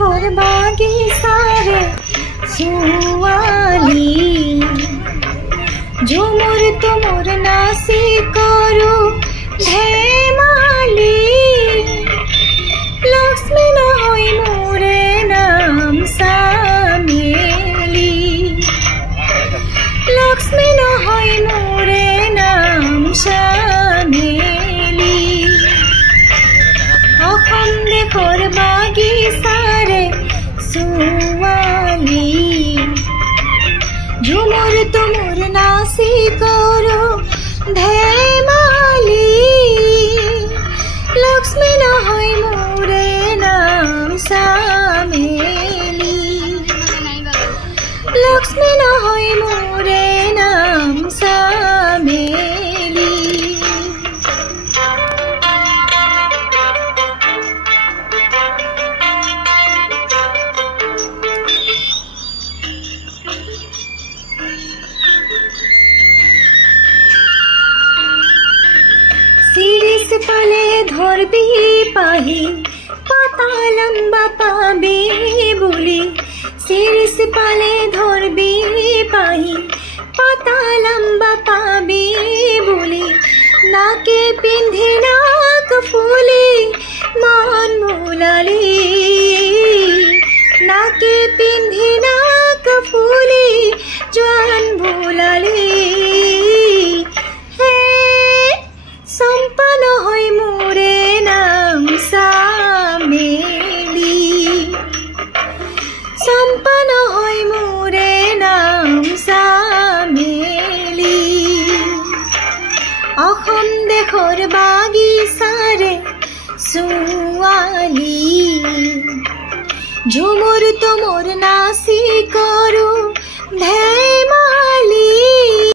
দেশৰ বাগিচাৰে ছোৱালী ঝুমুৰ তুমুৰ নাচি কৰো ধেমালি লক্ষ্মী নহয় মোৰে নাম চামেলি লক্ষ্মী নহয় মোৰে নাম চামেলি অসম দেশৰ বাগিচাৰে ছোৱালী ঝুমুৰ তুমুৰ নাচি কৰো ধেমালি লক্ষ্মী নহয় মোৰে নাম চামেলি লক্ষ্মী নহয় মোৰে নাম চামেলি सिरिस पाले धरबी पाही पाता लंबा पाबे बोली सिरिस पाले धरबी पाही पाता लंबा पाबे बोली नाके पिंधे नाक फूली मान भोलाली नाके पिंधे नाक फूली जान भोलाली চম্পা নহয় মোৰে নাম চামেলি চম্পা নহয় মোৰে নাম চামেলি অসম দেশৰ বাগিচাৰে ছোৱালী ঝুমুৰ তুমুৰ নাচ